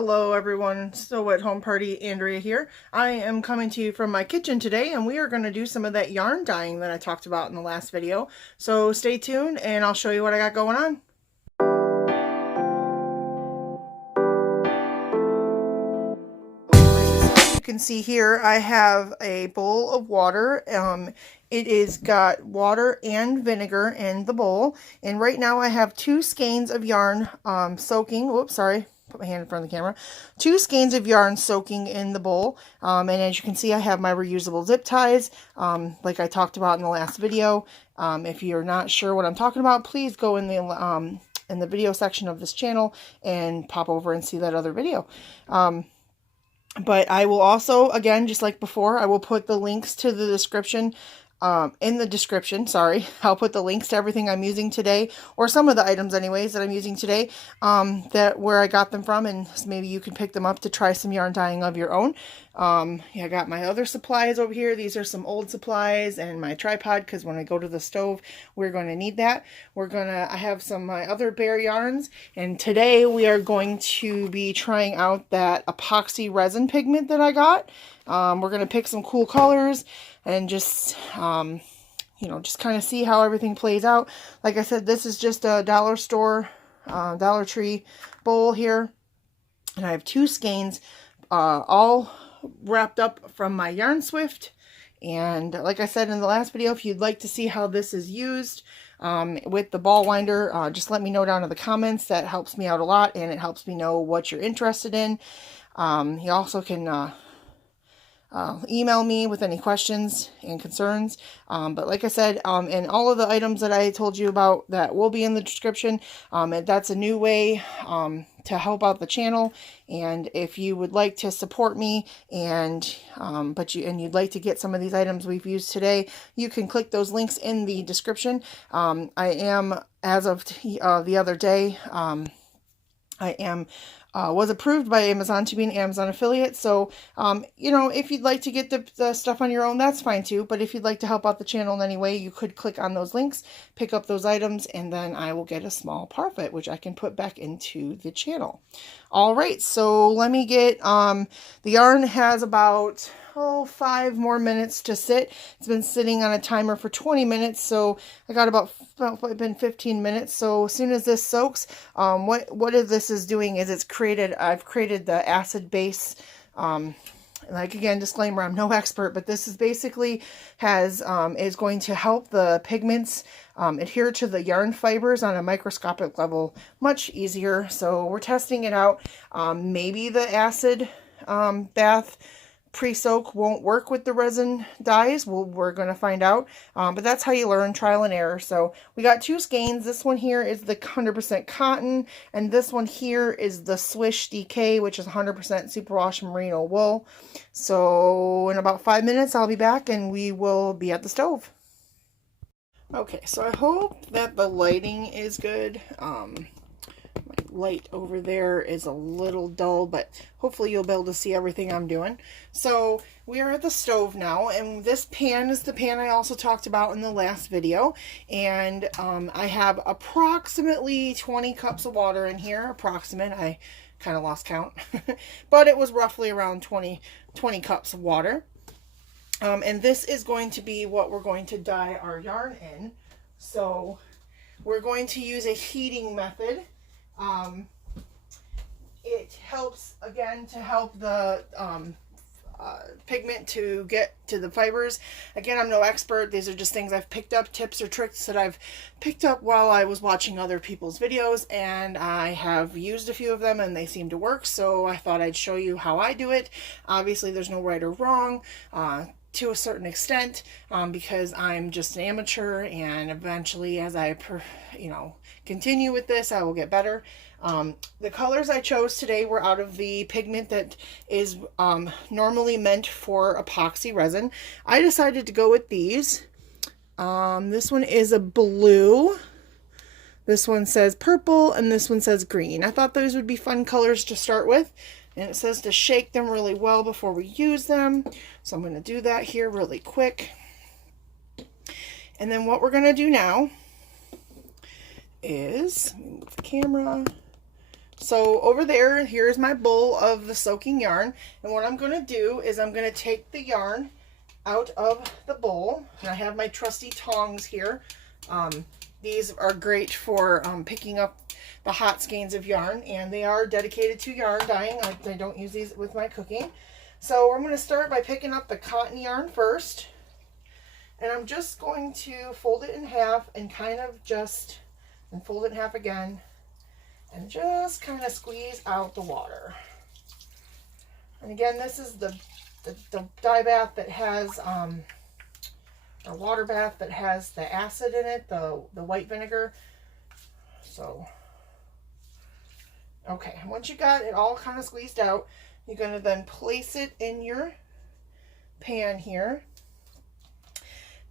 Hello everyone, Still at Home Party, Andrea here. I am coming to you from my kitchen today, and we are going to do some of that yarn dyeing that I talked about in the last video. So stay tuned and I'll show you what I got going on. So you can see here I have a bowl of water. It is got water and vinegar in the bowl, and right now I have 2 skeins of yarn soaking. Whoops, sorry. Put my hand in front of the camera. 2 skeins of yarn soaking in the bowl, and as you can see, I have my reusable zip ties, like I talked about in the last video. If you're not sure what I'm talking about, please go in the video section of this channel and pop over and see that other video. But I will also, again, just like before, I will put the links to the description. In the description, sorry, I'll put the links to everything I'm using today, or some of the items anyways that I'm using today, where I got them from, and maybe you can pick them up to try some yarn dyeing of your own. Yeah, I got my other supplies over here. These are some old supplies and my tripod, because when I go to the stove, we're going to need that. I have some of my other bare yarns, and today we are going to be trying out that epoxy resin pigment that I got. We're going to pick some cool colors and just, just kind of see how everything plays out. Like I said, this is just a dollar store, Dollar Tree bowl here. And I have 2 skeins, all wrapped up from my Yarn Swift. And like I said in the last video, if you'd like to see how this is used with the ball winder, just let me know down in the comments. That helps me out a lot, and it helps me know what you're interested in. You also can email me with any questions and concerns. But like I said, and all of the items that I told you about, that will be in the description. And that's a new way to help out the channel. And if you would like to support me, and you'd like to get some of these items we've used today, you can click those links in the description. I am, as of the other day, was approved by Amazon to be an Amazon affiliate. So, if you'd like to get the stuff on your own, that's fine too. But if you'd like to help out the channel in any way, you could click on those links, pick up those items, and then I will get a small profit, which I can put back into the channel. All right, so let me get, the yarn has about 5 more minutes to sit. It's been sitting on a timer for 20 minutes, so I got about been 15 minutes. So as soon as this soaks, what this is doing is I've created the acid base. Like, again, disclaimer, I'm no expert, but this is basically is going to help the pigments adhere to the yarn fibers on a microscopic level much easier. So we're testing it out. Maybe the acid bath pre-soak won't work with the resin dyes. We're going to find out. But that's how you learn, trial and error. So we got 2 skeins. This one here is the 100% cotton, and this one here is the Swish DK, which is 100% superwash merino wool. So in about 5 minutes, I'll be back and we will be at the stove. Okay, so I hope that the lighting is good. My light over there is a little dull, but hopefully you'll be able to see everything I'm doing. So we are at the stove now, and this pan is the pan I also talked about in the last video. And I have approximately 20 cups of water in here. Approximate, I kind of lost count, but it was roughly around 20 cups of water. And this is going to be what we're going to dye our yarn in. So we're going to use a heating method. It helps, again, to help the pigment to get to the fibers. Again, I'm no expert. These are just things I've picked up, tips or tricks that I've picked up while I was watching other people's videos, and I have used a few of them and they seem to work, so I thought I'd show you how I do it. Obviously, there's no right or wrong. To a certain extent, because I'm just an amateur, and eventually as I continue with this, I will get better. The colors I chose today were out of the pigment that is normally meant for epoxy resin. I decided to go with these. This one is a blue. This one says purple, and this one says green. I thought those would be fun colors to start with. And it says to shake them really well before we use them. So I'm going to do that here really quick. And then what we're going to do now is move the camera. So over there, here's my bowl of the soaking yarn. And what I'm going to do is I'm going to take the yarn out of the bowl. And I have my trusty tongs here. These are great for picking up the hot skeins of yarn, and they are dedicated to yarn dyeing. I don't use these with my cooking. So I'm going to start by picking up the cotton yarn first. And I'm just going to fold it in half and kind of just, and fold it in half again, and just kind of squeeze out the water. And again, this is the dye bath that has, or water bath that has the acid in it, the white vinegar. So, okay, once you got it all kind of squeezed out, you're going to then place it in your pan here.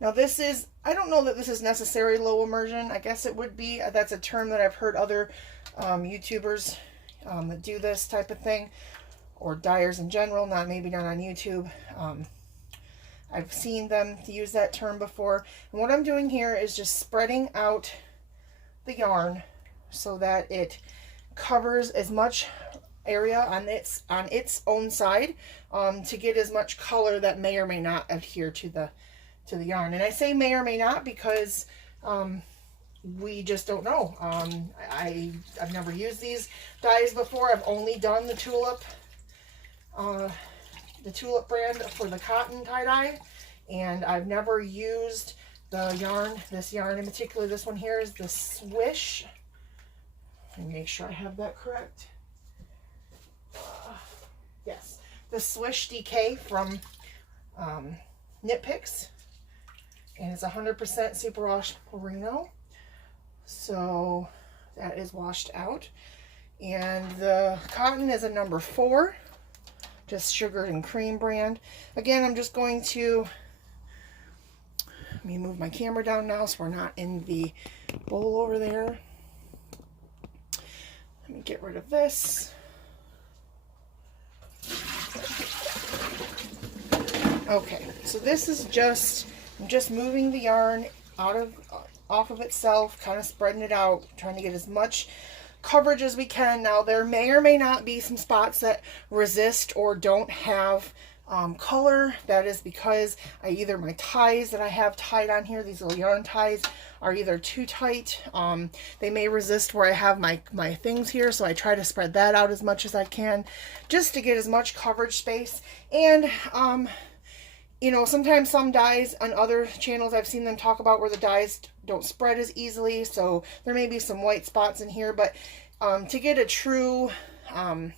Now this is, I don't know that this is necessarily low immersion. I guess it would be. That's a term that I've heard other YouTubers that do this type of thing, or dyers in general, maybe not on YouTube. I've seen them use that term before. And what I'm doing here is just spreading out the yarn so that it covers as much area on its own side to get as much color that may or may not adhere to the yarn. And I say may or may not because we just don't know. I've never used these dyes before. I've only done the tulip brand for the cotton tie-dye, and I've never used the yarn. This yarn in particular, this one here is the Swish. Let me make sure I have that correct. Yes, the Swish DK from KnitPicks, and it's 100% superwash merino. So that is washed out, and the cotton is a number 4, just sugar and cream brand. Again, I'm just going to, let me move my camera down now so we're not in the bowl over there. Let me get rid of this. Okay, so this is just, I'm just moving the yarn off of itself, kind of spreading it out, trying to get as much coverage as we can. Now there may or may not be some spots that resist or don't have color. That is because either my ties that I have tied on here, these little yarn ties, are either too tight. They may resist where I have my things here, so I try to spread that out as much as I can just to get as much coverage space. And you know, sometimes some dyes on other channels, I've seen them talk about where the dyes don't spread as easily, so there may be some white spots in here, but to get a true, I'm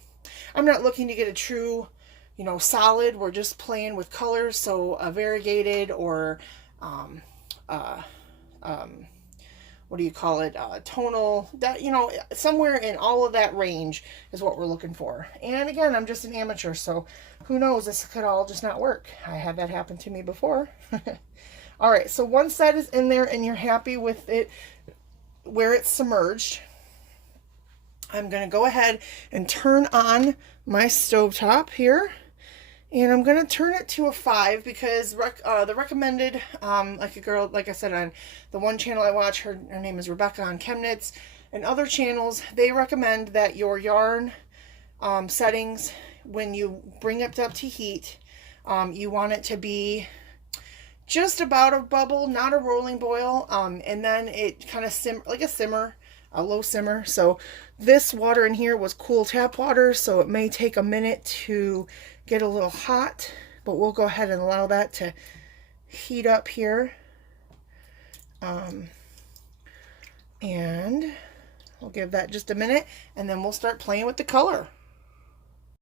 not looking to get a true, you know, solid. We're just playing with colors, so a variegated or, what do you call it, tonal, that, you know, somewhere in all of that range is what we're looking for. And again, I'm just an amateur, so who knows, this could all just not work. I had that happen to me before. All right, so once that is in there and you're happy with it where it's submerged, I'm going to go ahead and turn on my stovetop here. And I'm going to turn it to a 5 because the recommended, like a girl, like I said, on the one channel I watch, her name is Rebecca on ChemKnits, and other channels, they recommend that your yarn settings, when you bring it up to heat, you want it to be just about a bubble, not a rolling boil, and then it kind of like a simmer, a low simmer. So this water in here was cool tap water, so it may take a minute to get a little hot, but we'll go ahead and allow that to heat up here. And we'll give that just a minute, and then we'll start playing with the color.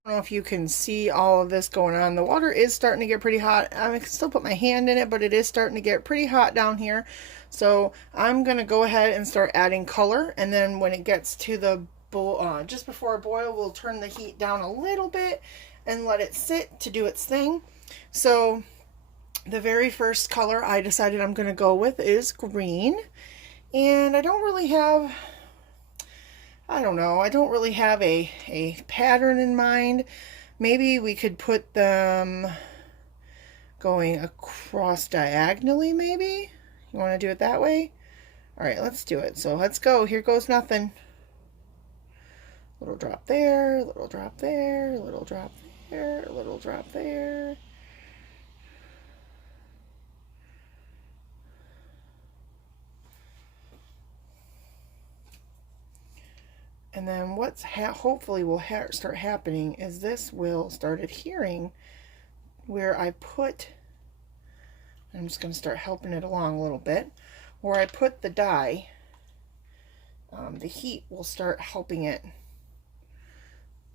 I don't know if you can see all of this going on. The water is starting to get pretty hot. I can still put my hand in it, but it is starting to get pretty hot down here. So I'm going to go ahead and start adding color, and then when it gets to the boil, just before a boil, we'll turn the heat down a little bit and let it sit to do its thing. So the very first color I decided I'm going to go with is green. And I don't really have, I don't know, I don't really have a pattern in mind. Maybe we could put them going across diagonally, maybe? You want to do it that way? All right, let's do it. So let's go. Here goes nothing. Little drop there, little drop there, little drop there, little drop there. And then what's hopefully will start happening is this will start adhering where I put, I'm just going to start helping it along a little bit, where I put the dye, the heat will start helping it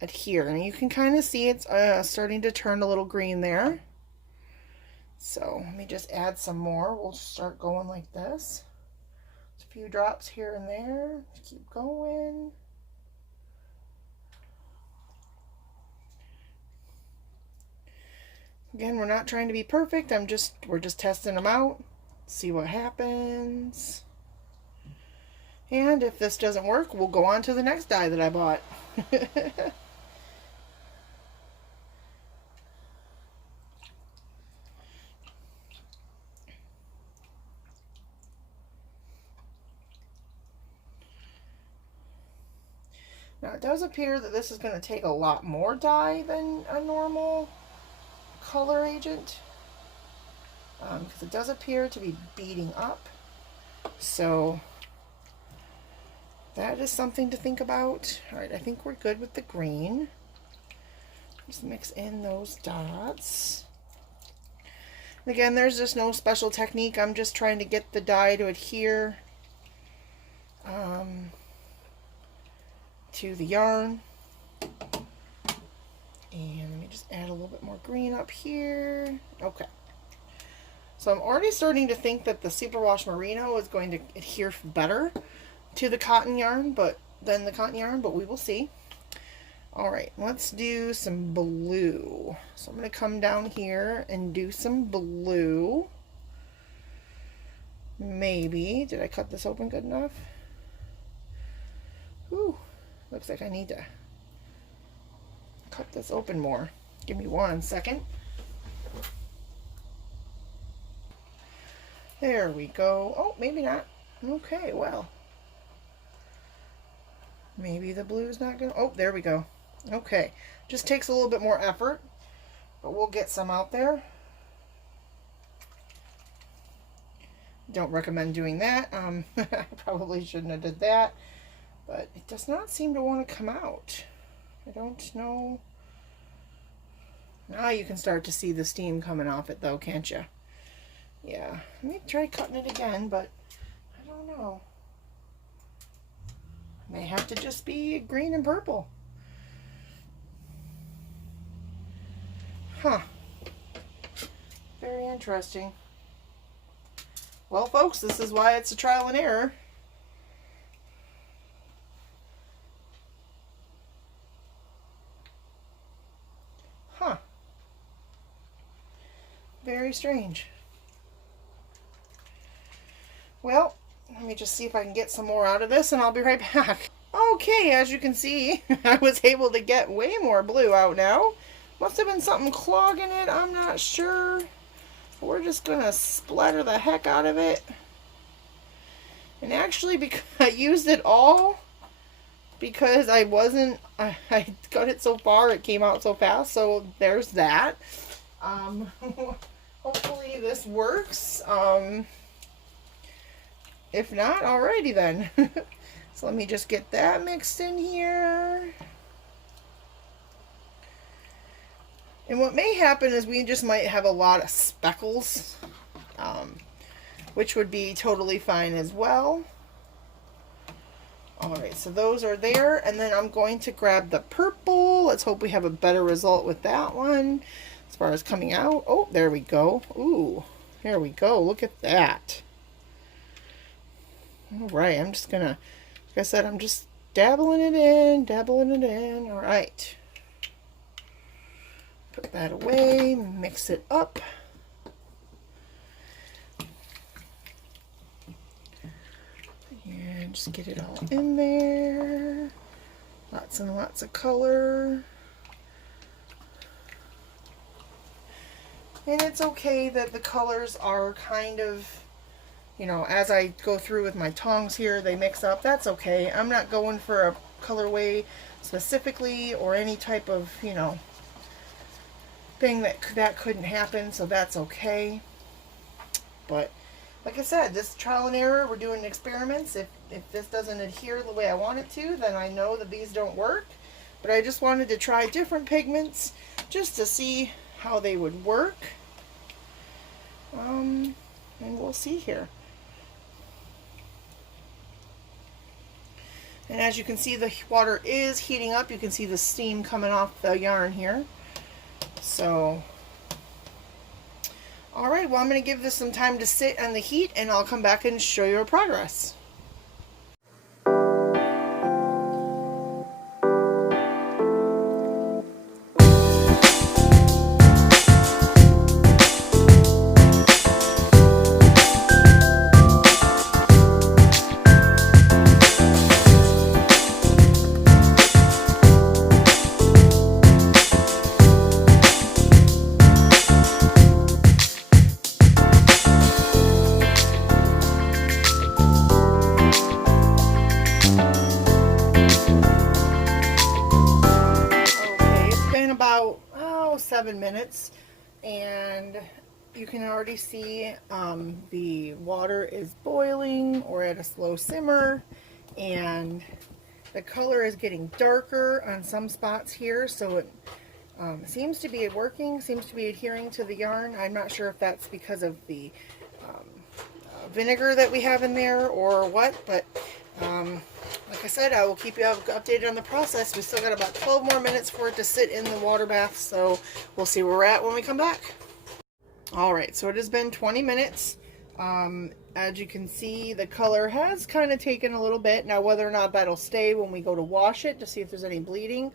adhere. And you can kind of see it's starting to turn a little green there. So let me just add some more. We'll start going like this. A few drops here and there. Keep going. Again, we're not trying to be perfect. We're just testing them out. See what happens. And if this doesn't work, we'll go on to the next dye that I bought. Now it does appear that this is going to take a lot more dye than a normal color agent, because it does appear to be beading up. So that is something to think about. Alright, I think we're good with the green. Just mix in those dots. And again, there's just no special technique. I'm just trying to get the dye to adhere to the yarn. And let me just add a little bit more green up here. Okay. So I'm already starting to think that the superwash merino is going to adhere better to the cotton yarn, but we will see. All right, let's do some blue. So I'm going to come down here and do some blue. Maybe, did I cut this open good enough? Ooh, looks like I need to cut this open more. Give me 1 second. There we go. Oh, maybe not. Okay, well. Maybe the blue's not gonna, oh, there we go. Okay, just takes a little bit more effort, but we'll get some out there. Don't recommend doing that. I probably shouldn't have did that, but it does not seem to want to come out. I don't know. Now you can start to see the steam coming off it though, can't you? Yeah, let me try cutting it again, but I don't know. May have to just be green and purple. Huh. Very interesting. Well, folks, this is why it's a trial and error. Huh. Very strange. Well, let me just see if I can get some more out of this and I'll be right back. Okay, as you can see, I was able to get way more blue out now. Must have been something clogging it, I'm not sure. We're just gonna splatter the heck out of it. And actually, because I used it all, because I got it so far, it came out so fast, so there's that. Hopefully this works. If not, alrighty then. So let me just get that mixed in here. And what may happen is we just might have a lot of speckles, which would be totally fine as well. Alright, so those are there, and then I'm going to grab the purple. Let's hope we have a better result with that one as far as coming out. Oh, there we go. Ooh, there we go. Look at that. Alright, I'm just gonna, like I said, I'm just dabbling it in. Alright. Put that away, mix it up. And just get it all in there. Lots and lots of color. And it's okay that the colors are kind of, you know, as I go through with my tongs here, they mix up. That's okay. I'm not going for a colorway specifically or any type of, you know, thing that couldn't happen, so that's okay. But like I said, this trial and error, we're doing experiments. If this doesn't adhere the way I want it to, then I know that these don't work. But I just wanted to try different pigments just to see how they would work. And we'll see here. And as you can see, the water is heating up. You can see the steam coming off the yarn here. So, all right, well, I'm going to give this some time to sit on the heat, and I'll come back and show you our progress. About 7 minutes, and you can already see the water is boiling or at a slow simmer, and the color is getting darker on some spots here, so it seems to be working, seems to be adhering to the yarn. I'm not sure if that's because of the vinegar that we have in there or what, but like I said, I will keep you updated on the process. We still got about 12 more minutes for it to sit in the water bath, so we'll see where we're at when we come back. Alright, so it has been 20 minutes. As you can see, the color has kind of taken a little bit. Now, whether or not that'll stay when we go to wash it to see if there's any bleeding,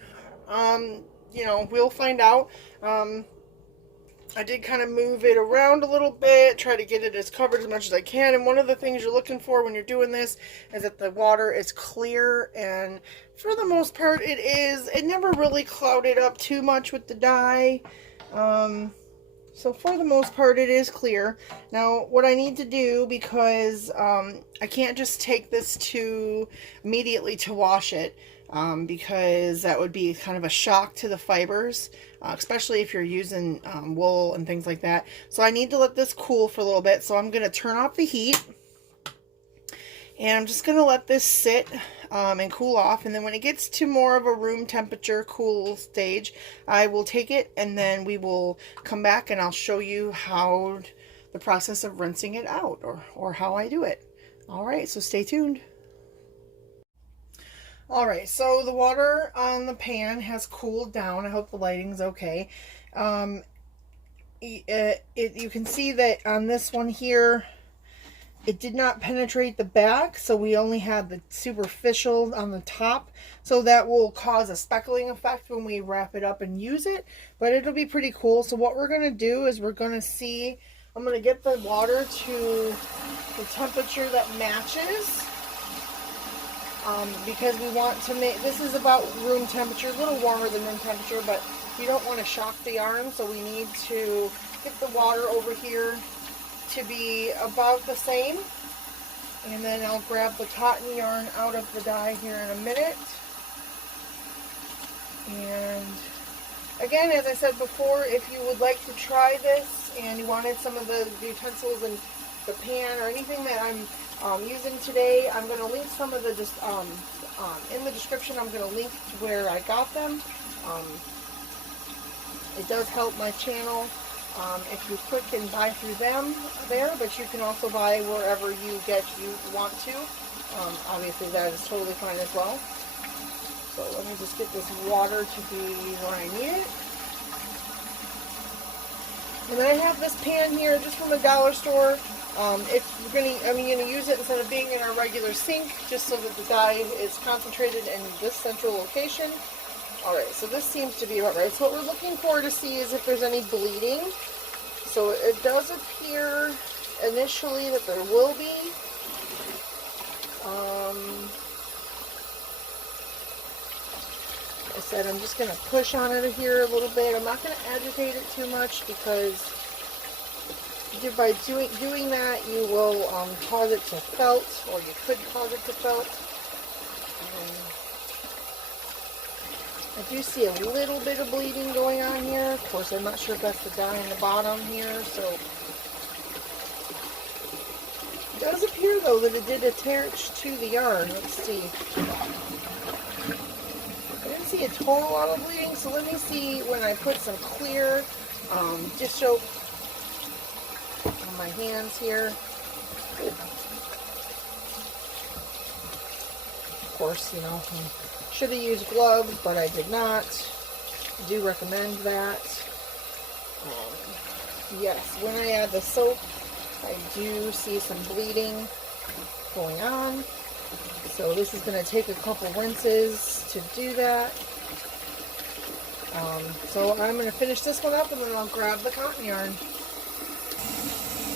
you know, we'll find out. I did kind of move it around a little bit, try to get it as covered as much as I can. And one of the things you're looking for when you're doing this is that the water is clear. And for the most part, it is. It never really clouded up too much with the dye. So for the most part, it is clear. Now, what I need to do, because I can't just take this immediately to wash it, because that would be kind of a shock to the fibers, especially if you're using wool and things like that. So I need to let this cool for a little bit. So I'm going to turn off the heat, and I'm just going to let this sit and cool off. And then when it gets to more of a room temperature cool stage, I will take it, and then we will come back and I'll show you how the process of rinsing it out, or how I do it. All right, so stay tuned. Alright, so the water on the pan has cooled down. I hope the lighting's okay. You can see that on this one here, it did not penetrate the back, so we only had the superficial on the top. So that will cause a speckling effect when we wrap it up and use it, but it'll be pretty cool. So what we're going to do is we're going to see, I'm going to get the water to the temperature that matches. Because we want to make, this is about room temperature, a little warmer than room temperature, but you don't want to shock the yarn, so we need to get the water over here to be about the same. And then I'll grab the cotton yarn out of the dye here in a minute. And again, as I said before, if you would like to try this and you wanted some of the utensils and the pan or anything that I'm using today, I'm going to link some of the, in the description, I'm going to link to where I got them. It does help my channel if you click and buy through them there, but you can also buy wherever you want to. Obviously that is totally fine as well. So let me just get this water to be where I need it. And then I have this pan here just from the dollar store. If we're gonna use it instead of being in our regular sink, just so that the dye is concentrated in this central location. Alright, so this seems to be about right. So what we're looking for to see is if there's any bleeding. So it does appear initially that there will be. Like I said, I'm just going to push on it here a little bit. I'm not going to agitate it too much, because by doing that, you will cause it to felt, or you could cause it to felt. I do see a little bit of bleeding going on here. Of course, I'm not sure if that's the dye in the bottom here, so. It does appear, though, that it did attach to the yarn. Let's see. I didn't see a total lot of bleeding, so let me see when I put some clear dish soap on my hands here. Of course, you know, I should have used gloves, but I did not. I do recommend that. Yes, when I add the soap, I do see some bleeding going on. So this is going to take a couple rinses to do that. So I'm going to finish this one up and then I'll grab the cotton yarn.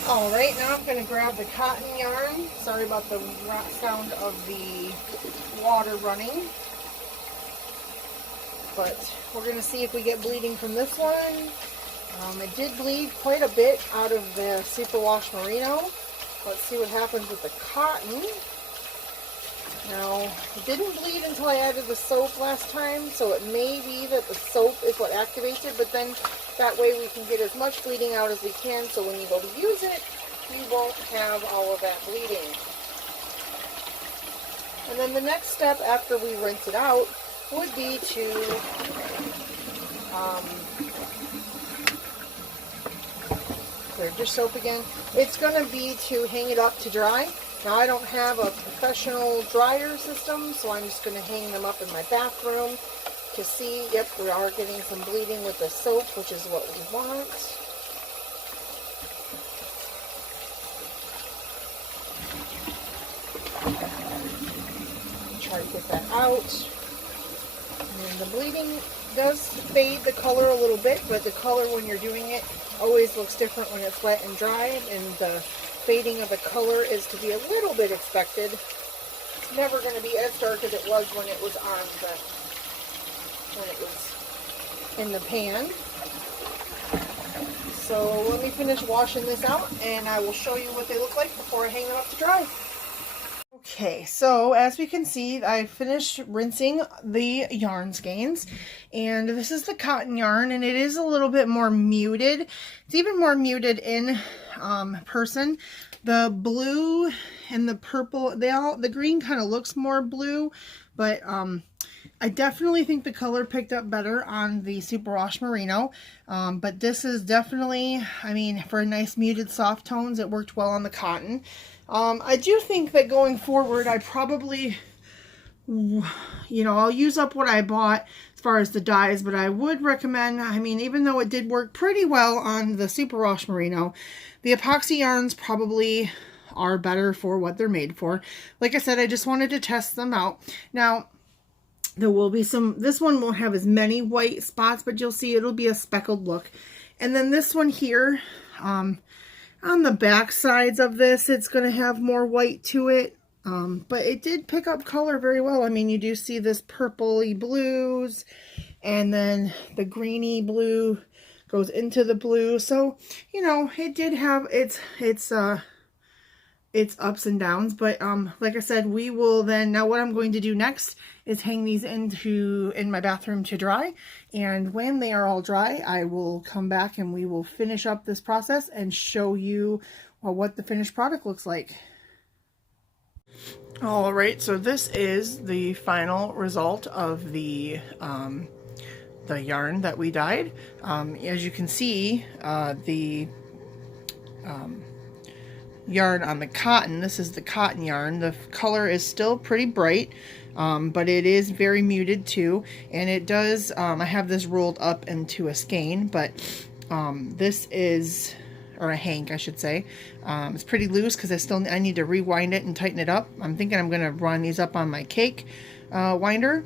Alright, now I'm going to grab the cotton yarn. Sorry about the sound of the water running. But we're going to see if we get bleeding from this one. It did bleed quite a bit out of the superwash merino. Let's see what happens with the cotton. Now, it didn't bleed until I added the soap last time, so it may be that the soap is what activates it, but then that way we can get as much bleeding out as we can, so when you go to use it, you won't have all of that bleeding. And then the next step after we rinse it out would be to clear dish soap again. It's going to be to hang it up to dry. Now I don't have a professional dryer system, so I'm just going to hang them up in my bathroom to see. Yep, we are getting some bleeding with the soap, which is what we want. Try to get that out. And the bleeding does fade the color a little bit, but the color when you're doing it always looks different when it's wet and dry, and the fading of the color is to be a little bit expected. It's never going to be as dark as it was when it was in the pan. So let me finish washing this out and I will show you what they look like before I hang them up to dry. Okay, so as we can see, I finished rinsing the yarn skeins, and this is the cotton yarn, and it is a little bit more muted. It's even more muted in person. The blue and the purple, the green kind of looks more blue, but I definitely think the color picked up better on the superwash merino, but this is definitely, I mean, for a nice muted soft tones, it worked well on the cotton. I do think that going forward, I probably, you know, I'll use up what I bought as far as the dyes, but I would recommend, I mean, even though it did work pretty well on the superwash merino, the epoxy yarns probably are better for what they're made for. Like I said, I just wanted to test them out. Now, there will be some, this one won't have as many white spots, but you'll see it'll be a speckled look. And then this one here, on the back sides of this, it's going to have more white to it, but it did pick up color very well. I mean, you do see this purpley blues, and then the greeny blue goes into the blue. So, you know, it did have its ups and downs, but like I said, we will then, now what I'm going to do next is hang these in my bathroom to dry, and when they are all dry, I will come back and we will finish up this process and show you what the finished product looks like. Alright, so this is the final result of the yarn that we dyed. As you can see, the yarn on the cotton, this is the cotton yarn, the color is still pretty bright, but it is very muted too, and it does, I have this rolled up into a skein, but this is, or a hank I should say, it's pretty loose because I need to rewind it and tighten it up. I'm thinking I'm going to run these up on my cake winder,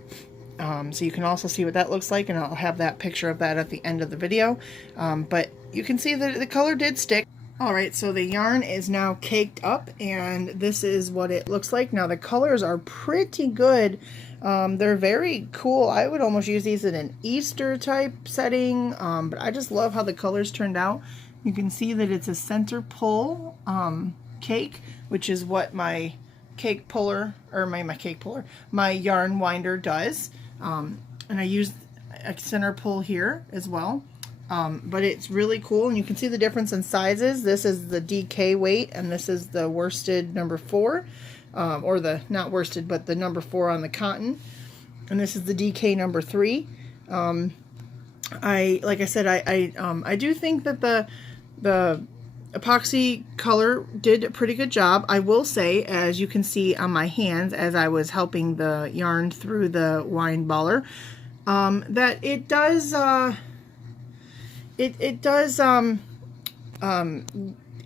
so you can also see what that looks like, and I'll have that picture of that at the end of the video, but you can see that the color did stick. Alright, so the yarn is now caked up, and this is what it looks like. Now the colors are pretty good. They're very cool. I would almost use these in an Easter type setting, but I just love how the colors turned out. You can see that it's a center pull cake, which is what my cake puller, or my yarn winder does. And I used a center pull here as well. But it's really cool, and you can see the difference in sizes. This is the DK weight, and this is the worsted number 4, or the, not worsted, but the number 4 on the cotton. And this is the DK number 3. Like I said, I do think that the epoxy color did a pretty good job. I will say, as you can see on my hands as I was helping the yarn through the wine baller, that it does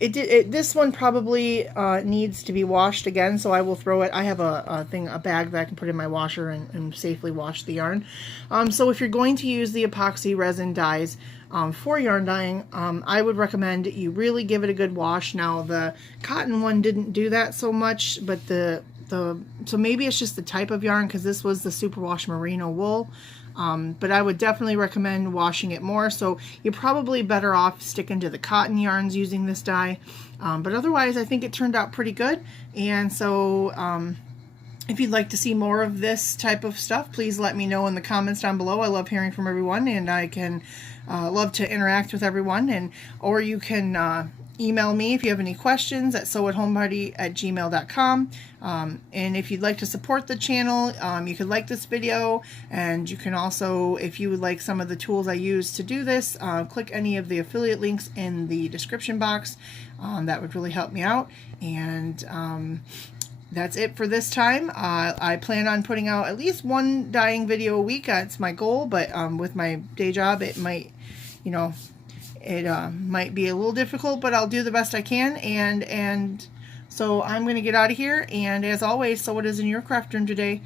this one probably needs to be washed again, so I will throw it. I have a bag that I can put in my washer and safely wash the yarn. So if you're going to use the epoxy resin dyes for yarn dyeing, I would recommend you really give it a good wash. Now the cotton one didn't do that so much, but so maybe it's just the type of yarn, because this was the superwash merino wool. But I would definitely recommend washing it more. So you're probably better off sticking to the cotton yarns using this dye. But otherwise, I think it turned out pretty good. And so if you'd like to see more of this type of stuff, please let me know in the comments down below. I love hearing from everyone, and I can love to interact with everyone. Or you can email me if you have any questions at sewathomebuddy@gmail.com. And if you'd like to support the channel, you could like this video, and you can also, if you would like some of the tools I use to do this, click any of the affiliate links in the description box. That would really help me out. And that's it for this time. I plan on putting out at least one dyeing video a week. It's my goal, but with my day job, it might, it might be a little difficult, but I'll do the best I can. And so I'm going to get out of here. And as always, sew what is in your craft room today.